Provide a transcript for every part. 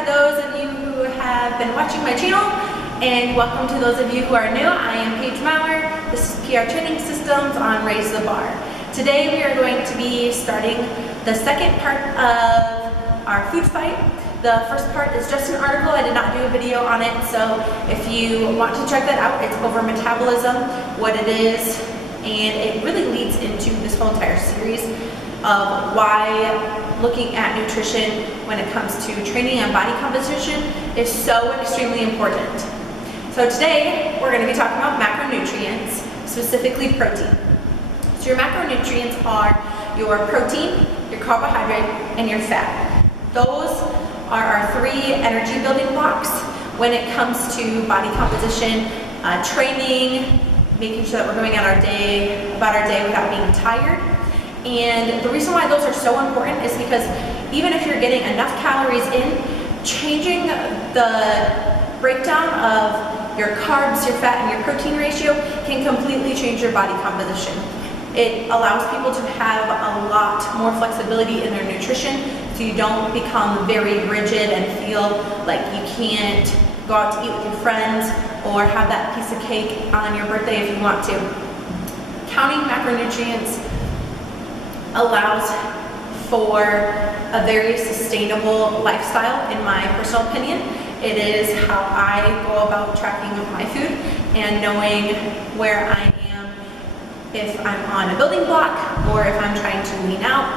for those of you who have been watching my channel, and welcome to those of you who are new. I am Paige Maurer. This is PR Training Systems on Raise the Bar. Today we are going to be starting the second part of our food fight. The first part is just an article. I did not do a video on it, so if you want to check that out, it's over metabolism, what it is, and it really leads into this whole entire series of why looking at nutrition when it comes to training and body composition is so extremely important. So today we're going to be talking about macronutrients, specifically protein. So your macronutrients are your protein, your carbohydrate, and your fat. Those are our three energy building blocks when it comes to body composition, training, making sure that we're going about our day without being tired. And the reason why those are so important is because even if you're getting enough calories in, changing the breakdown of your carbs, your fat, and your protein ratio can completely change your body composition. It allows people to have a lot more flexibility in their nutrition, so you don't become very rigid and feel like you can't go out to eat with your friends or have that piece of cake on your birthday if you want to. Counting macronutrients allows for a very sustainable lifestyle, in my personal opinion. It is how I go about tracking my food and knowing where I am, if I'm on a building block or if I'm trying to lean out.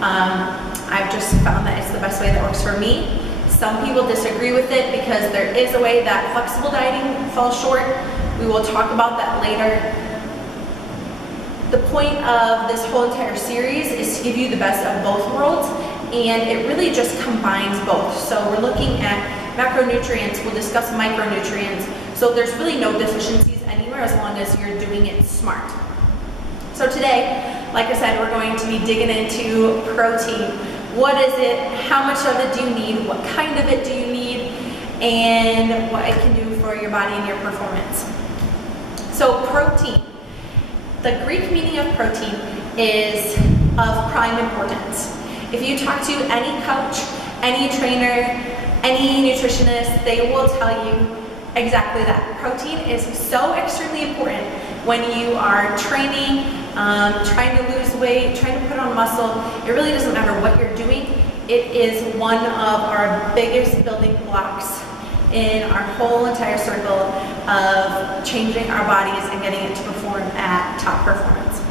I've just found that it's the best way that works for me. Some people disagree with it because there is a way that flexible dieting falls short. We will talk about that later. The point of this whole entire series is to give you the best of both worlds, and it really just combines both. So we're looking at macronutrients, we'll discuss micronutrients, so there's really no deficiencies anywhere as long as you're doing it smart. So today, like I said, we're going to be digging into protein. What is it? How much of it do you need? What kind of it do you need? And what it can do for your body and your performance. So protein. The Greek meaning of protein is of prime importance. If you talk to any coach, any trainer, any nutritionist, they will tell you exactly that. Protein is so extremely important when you are training, trying to lose weight, trying to put on muscle. It really doesn't matter what you're doing. It is one of our biggest building blocks in our whole entire circle of changing our bodies and getting it to perform at top performance.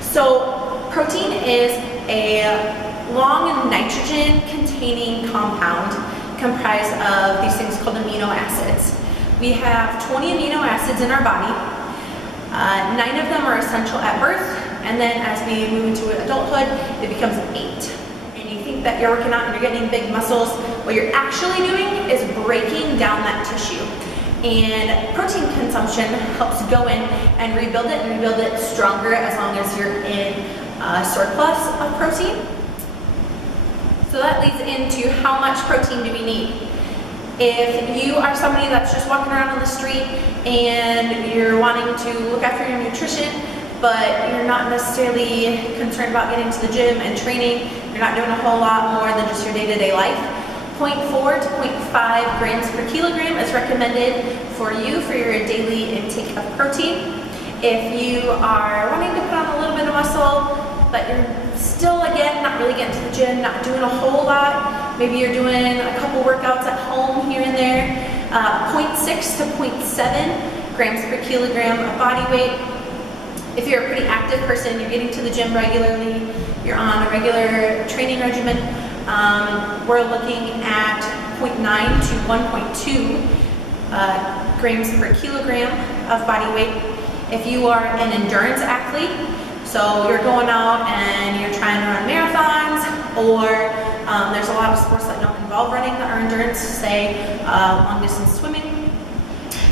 So protein is a long nitrogen containing compound comprised of these things called amino acids. We have 20 amino acids in our body. 9 of them are essential at birth, and then as we move into adulthood, it becomes 8. That you're working out and you're getting big muscles, what you're actually doing is breaking down that tissue. And protein consumption helps go in and rebuild it stronger as long as you're in a surplus of protein. So that leads into how much protein do we need. If you are somebody that's just walking around on the street and you're wanting to look after your nutrition, but you're not necessarily concerned about getting to the gym and training, you're not doing a whole lot more than just your day-to-day life, 0.4 to 0.5 grams per kilogram is recommended for you for your daily intake of protein. If you are wanting to put on a little bit of muscle, but you're still, again, not really getting to the gym, not doing a whole lot, maybe you're doing a couple workouts at home here and there, 0.6 to 0.7 grams per kilogram of body weight. If you're a pretty active person, you're getting to the gym regularly, you're on a regular training regimen, we're looking at 0.9 to 1.2 grams per kilogram of body weight. If you are an endurance athlete, so you're going out and you're trying to run marathons, or there's a lot of sports that don't involve running that are endurance, say long distance swimming,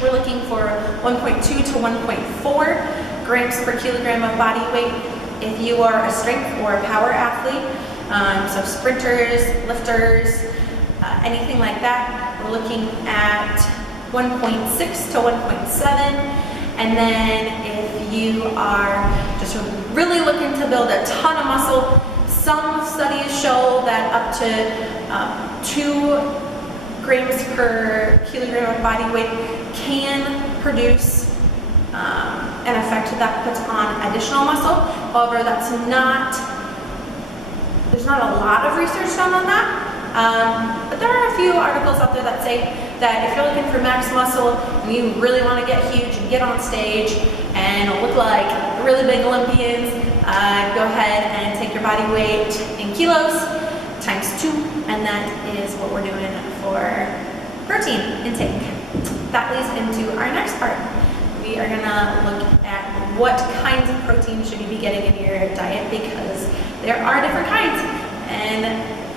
we're looking for 1.2 to 1.4 grams per kilogram of body weight. If you are a strength or a power athlete, so sprinters, lifters, anything like that, we're looking at 1.6 to 1.7. And then if you are just really looking to build a ton of muscle, some studies show that up to 2 grams per kilogram of body weight can produce an effect that puts on additional muscle. However, there's not a lot of research done on that. But there are a few articles out there that say that if you're looking for max muscle and you really want to get huge and get on stage and look like really big Olympians, go ahead and take your body weight in kilos times 2, and that is what we're doing for protein intake. That leads into our next part. We are going to look at what kinds of protein should you be getting in your diet, because there are different kinds. And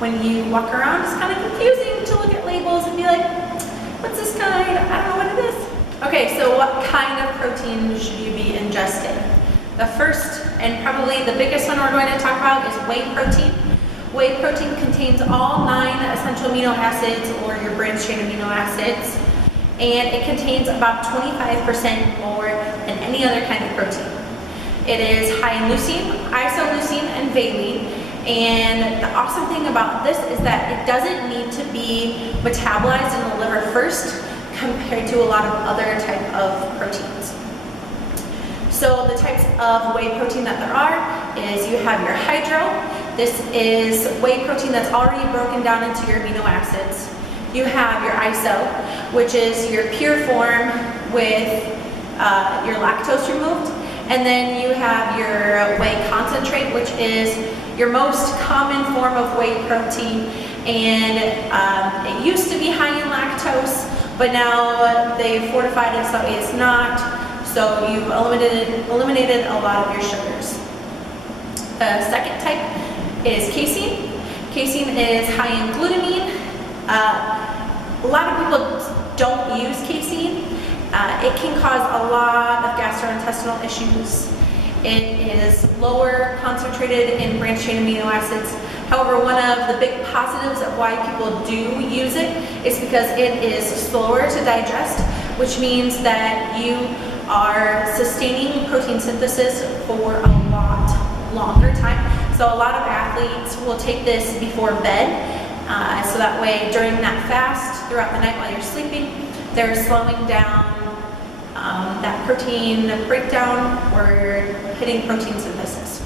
when you walk around, it's kind of confusing to look at labels and be like, what's this kind? I don't know what it is. Okay, so what kind of protein should you be ingesting? The first and probably the biggest one we're going to talk about is whey protein. Whey protein contains all 9 essential amino acids, or your branched chain amino acids, and it contains about 25% more than any other kind of protein. It is high in leucine, isoleucine, and valine. And the awesome thing about this is that it doesn't need to be metabolized in the liver first, compared to a lot of other type of proteins. So the types of whey protein that there are is you have your hydro. This is whey protein that's already broken down into your amino acids. You have your iso, which is your pure form with your lactose removed. And then you have your whey concentrate, which is your most common form of whey protein. And it used to be high in lactose, but now they've fortified it so it's not. So you've eliminated a lot of your sugars. The second type is casein. Casein is high in glutamine. A lot of people don't use casein. It can cause a lot of gastrointestinal issues. It is lower concentrated in branched chain amino acids. However, one of the big positives of why people do use it is because it is slower to digest, which means that you are sustaining protein synthesis for a lot longer time. So a lot of athletes will take this before bed, so that way during that fast, throughout the night while you're sleeping, they're slowing down that protein breakdown, or hitting protein synthesis.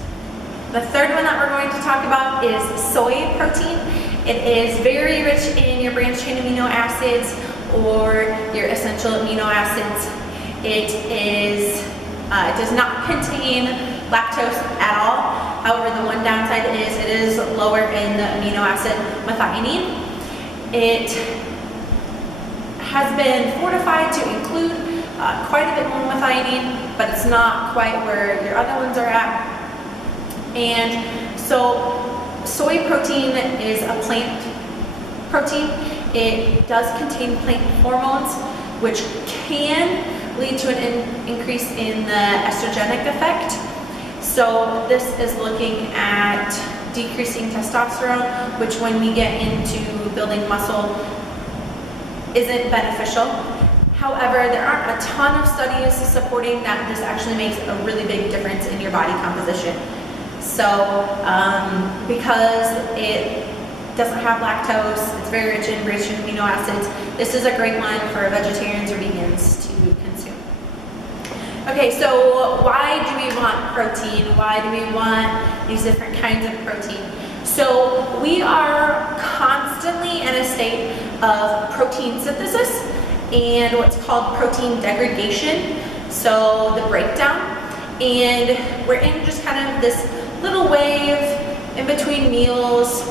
The third one that we're going to talk about is soy protein. It is very rich in your branched chain amino acids, or your essential amino acids. It does not contain lactose at all. However, the one downside is it is lower in the amino acid methionine. It has been fortified to include quite a bit more methionine, but it's not quite where your other ones are at. And so soy protein is a plant protein. It does contain plant hormones, which can lead to an increase in the estrogenic effect. So this is looking at decreasing testosterone, which when we get into building muscle isn't beneficial. However, there aren't a ton of studies supporting that this actually makes a really big difference in your body composition. So because it doesn't have lactose, it's very rich in branched chain amino acids, this is a great one for vegetarians or vegans to consume. Okay, so why do we want protein? Why do we want these different kinds of protein? So we are constantly in a state of protein synthesis and what's called protein degradation, so the breakdown. And we're in just kind of this little wave in between meals.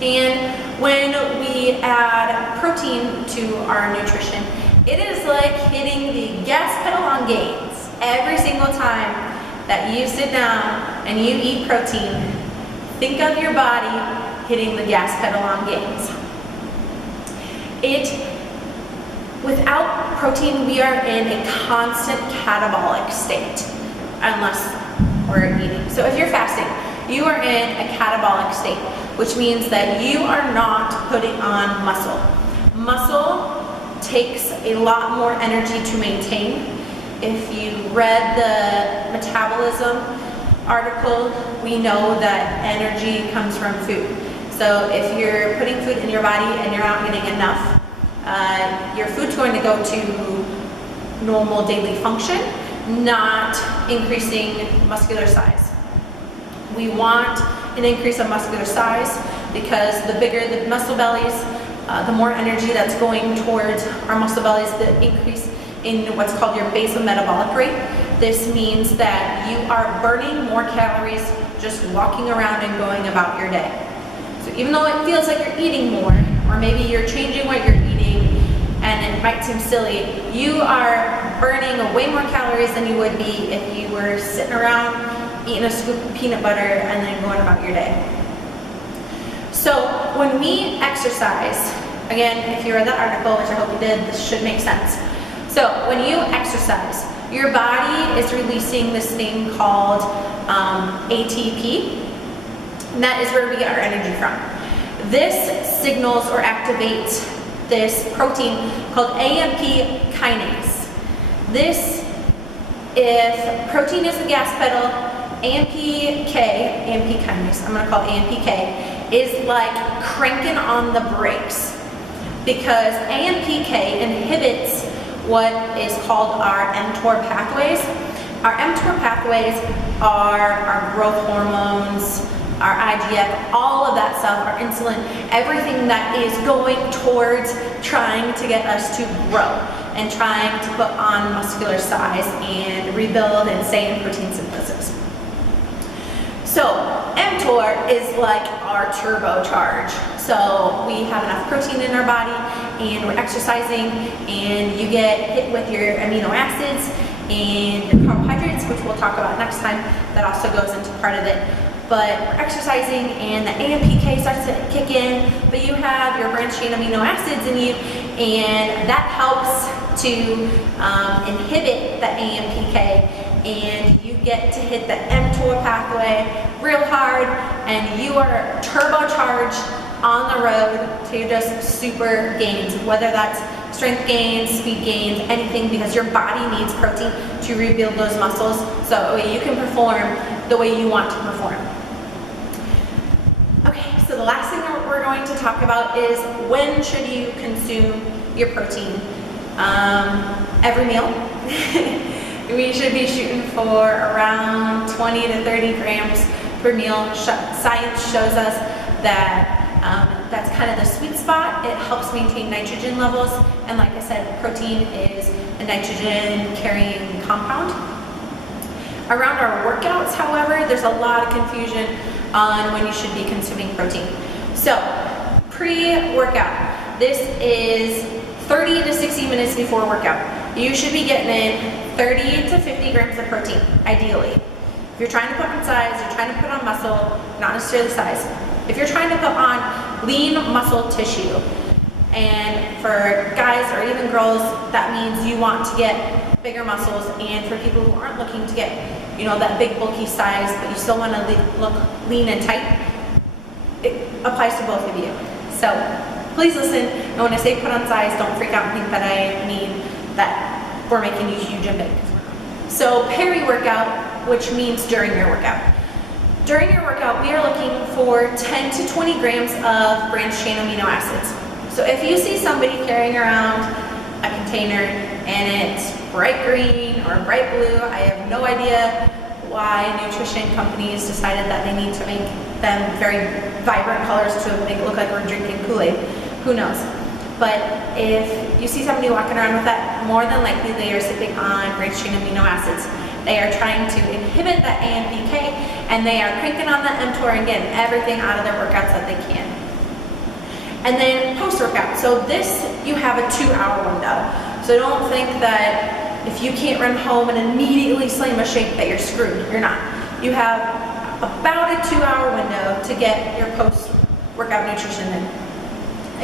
And when we add protein to our nutrition, it is like hitting the gas pedal on gains. Every single time that you sit down and you eat protein, think of your body hitting the gas pedal on gains. Without protein, we are in a constant catabolic state, unless we're eating. So if you're fasting, you are in a catabolic state, which means that you are not putting on muscle. Muscle takes a lot more energy to maintain. If you read the metabolism article, we know that energy comes from food. So So if you're putting food in your body and you're not getting enough, your food's going to go to normal daily function, not increasing muscular size. We want an increase of muscular size because the bigger the muscle bellies, the more energy that's going towards our muscle bellies, the increase in what's called your basal metabolic rate. This means that you are burning more calories just walking around and going about your day. So even though it feels like you're eating more, or maybe you're changing what you're eating, and it might seem silly, you are burning way more calories than you would be if you were sitting around eating a scoop of peanut butter and then going about your day. So when we exercise, again, if you read that article, which I hope you did, this should make sense. So when you exercise, your body is releasing this thing called ATP, and that is where we get our energy from. This signals or activates this protein called AMP kinase. This, if protein is the gas pedal, AMP kinase, I'm going to call it AMPK, is like cranking on the brakes, because AMPK inhibits what is called our mTOR pathways. Our mTOR pathways are our growth hormones, our IGF, all of that stuff, our insulin, everything that is going towards trying to get us to grow and trying to put on muscular size and rebuild and stay in protein synthesis. So mTOR is like our turbocharge. So we have enough protein in our body and we're exercising and you get hit with your amino acids and your carbohydrates, which we'll talk about next time. That also goes into part of it. But we're exercising and the AMPK starts to kick in, but you have your branched chain amino acids in you, and that helps to inhibit the AMPK, and you get to hit the mTOR pathway real hard, and you are turbocharged on the road to just super gains, whether that's strength gains, speed gains, anything, because your body needs protein to rebuild those muscles so you can perform the way you want to perform. Okay, so the last thing that we're going to talk about is when should you consume your protein? Every meal. We should be shooting for around 20 to 30 grams per meal. Science shows us that that's kind of the sweet spot. It helps maintain nitrogen levels, and like I said, protein is a nitrogen carrying compound. Around our workouts, however, there's a lot of confusion on when you should be consuming protein. So, pre-workout, this is 30 to 60 minutes before workout. You should be getting in 30 to 50 grams of protein, ideally. If you're trying to put on size, you're trying to put on muscle, not necessarily size. If you're trying to put on lean muscle tissue, and for guys or even girls, that means you want to get bigger muscles, and for people who aren't looking to get, you know, that big bulky size, but you still want to look lean and tight, it applies to both of you. So please listen, and when I say put on size, don't freak out and think that I mean that we're making you huge and big. So peri-workout, which means during your workout. During your workout, we are looking for 10 to 20 grams of branched chain amino acids. So if you see somebody carrying around a container and it's bright green or bright blue, I have no idea why nutrition companies decided that they need to make them very vibrant colors to make it look like we're drinking Kool-Aid. Who knows? But if you see somebody walking around with that, more than likely they are sipping on branched chain amino acids. They are trying to inhibit that AMPK, and they are cranking on that mTOR and getting everything out of their workouts that they can. And then post-workout. So this, you have a 2-hour window. So don't think that if you can't run home and immediately slam a shake that you're screwed. You're not. You have about a 2-hour window to get your post-workout nutrition in.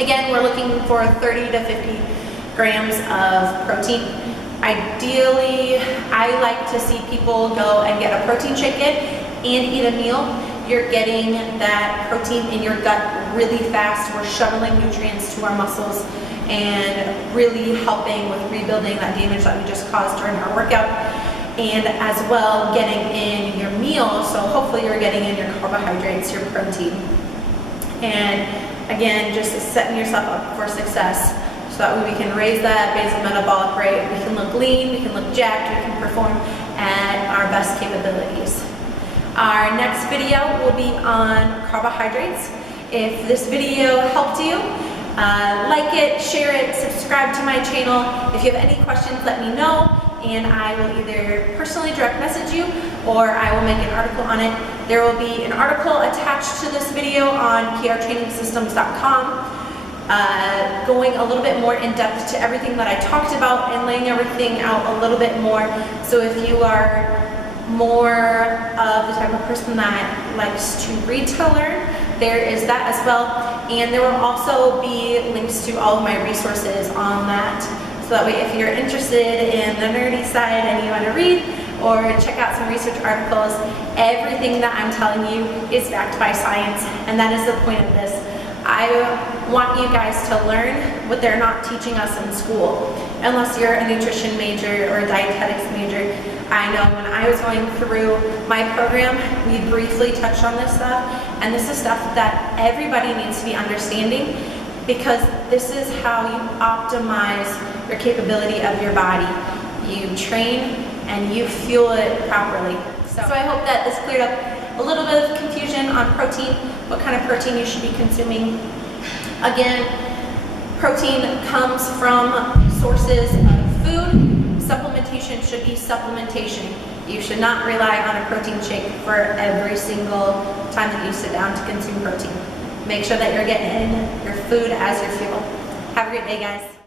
Again, we're looking for 30 to 50 grams of protein. Ideally, I like to see people go and get a protein shake in and eat a meal. You're getting that protein in your gut really fast. We're shuttling nutrients to our muscles and really helping with rebuilding that damage that we just caused during our workout. And as well, getting in your meal, so hopefully you're getting in your carbohydrates, your protein. And again, just setting yourself up for success so that way we can raise that basal metabolic rate, we can look lean, we can look jacked, we can perform at our best capabilities. Our next video will be on carbohydrates. If this video helped you, like it, share it, subscribe to my channel. If you have any questions, let me know, and I will either personally direct message you or I will make an article on it. There will be an article attached to this video on prtrainingsystems.com going a little bit more in depth to everything that I talked about and laying everything out a little bit more. So if you are more of the type of person that likes to read to learn, there is that as well. And there will also be links to all of my resources on that. So that way if you're interested in the nerdy side and you want to read or check out some research articles, everything that I'm telling you is backed by science, and that is the point of this. I want you guys to learn what they're not teaching us in school. Unless you're a nutrition major or a dietetics major. I know when I was going through my program, we briefly touched on this stuff, and this is stuff that everybody needs to be understanding, because this is how you optimize your capability of your body. You train and you fuel it properly. So I hope that this cleared up a little bit of confusion on protein, what kind of protein you should be consuming. Again, protein comes from sources of food. Supplementation should be supplementation. You should not rely on a protein shake for every single time that you sit down to consume protein. Make sure that you're getting your food as your fuel. Have a great day, guys.